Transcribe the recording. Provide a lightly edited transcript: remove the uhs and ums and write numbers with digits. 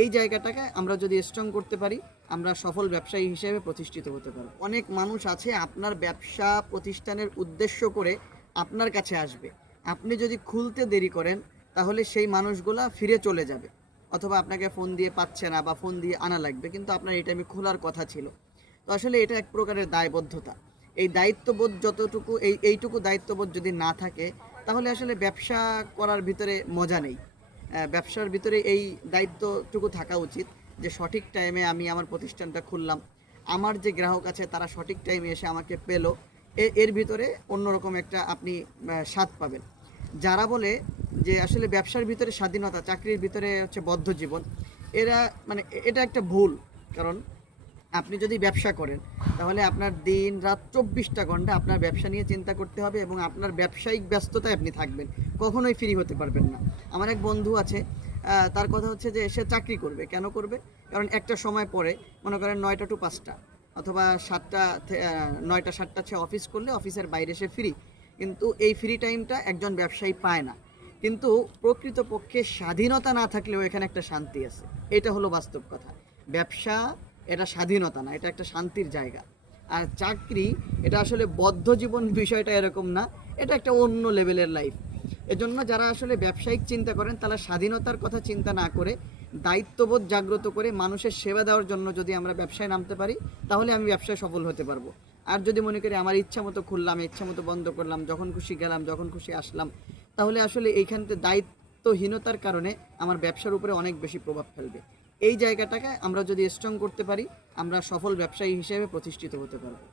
এই জায়গাটাকে আমরা যদি স্ট্রং করতে পারি, আমরা সফল ব্যবসায়ী হিসেবে প্রতিষ্ঠিত হতে পারব। অনেক মানুষ আছে আপনার ব্যবসা প্রতিষ্ঠানের উদ্দেশ্য করে আপনার কাছে আসবে। আপনি যদি খুলতে দেরি করেন তাহলে সেই মানুষগুলা ফিরে চলে যাবে, অথবা আপনাকে ফোন দিয়ে পাচ্ছে না বা ফোন দিয়ে আনা লাগবে, কিন্তু আপনার এই টাইমে খোলার কথা ছিল। তো আসলে এটা এক প্রকারের দায়বদ্ধতা। এই দায়িত্ববোধ যতটুকু এইটুকু দায়িত্ববোধ যদি না থাকে তাহলে আসলে ব্যবসা করার ভিতরে মজা নেই। ব্যবসার ভিতরে এই দায়িত্বটুকু থাকা উচিত যে সঠিক টাইমে আমি আমার প্রতিষ্ঠানটা খুললাম, আমার যে গ্রাহক আছে তারা সঠিক টাইমে এসে আমাকে পেলো। এর ভিতরে অন্যরকম একটা আপনি স্বাদ পাবেন। যারা বলে যে আসলে ব্যবসার ভিতরে স্বাধীনতা, চাকরির ভিতরে হচ্ছে বদ্ধ জীবন, এরা মানে এটা একটা ভুল। কারণ আপনি যদি ব্যবসা করেন তাহলে আপনার দিন রাত 24টা ঘন্টা আপনার ব্যবসা নিয়ে চিন্তা করতে হবে এবং আপনার ব্যবসায়িক ব্যস্ততায় আপনি থাকবেন, কখনোই ফ্রি হতে পারবেন না। আমার এক বন্ধু আছে, তার কথা হচ্ছে যে সে চাকরি করবে। কেন করবে? কারণ একটা সময় পরে, মনে করেন 9টা টু 5টা অথবা 7টা 9টা 7টা সে অফিস করলে অফিসের বাইরে সে ফ্রি, কিন্তু এই ফ্রি টাইমটা একজন ব্যবসায়ী পায় না। কিন্তু প্রকৃতপক্ষে স্বাধীনতা না থাকলেও এখানে একটা শান্তি আছে। এটা হলো বাস্তব কথা। ব্যবসা এটা স্বাধীনতা না, এটা একটা শান্তির জায়গা। আর চাকরি এটা আসলে বদ্ধ জীবন, বিষয়টা এরকম না, এটা একটা অন্য লেভেলের লাইফ। এজন্য যারা আসলে ব্যবসায়িক চিন্তা করেন তারা স্বাধীনতার কথা চিন্তা না করে দায়িত্ববোধ জাগ্রত করে মানুষের সেবা দেওয়ার জন্য যদি আমরা ব্যবসায় নামতে পারি তাহলে আমি ব্যবসায় সফল হতে পারবো। আর যদি মনে করি আমার ইচ্ছা মতো খুললাম, ইচ্ছা মতো বন্ধ করলাম, যখন খুশি গেলাম, যখন খুশি আসলাম, তাহলে আসলে এইখানতে দায়িত্বহীনতার কারণে আমার ব্যবসার উপরে অনেক বেশি প্রভাব ফেলবে। এই জায়গাটাকে আমরা যদি স্ট্রং করতে পারি আমরা সফল ব্যবসায়ী হিসেবে প্রতিষ্ঠিত হতে পারবো।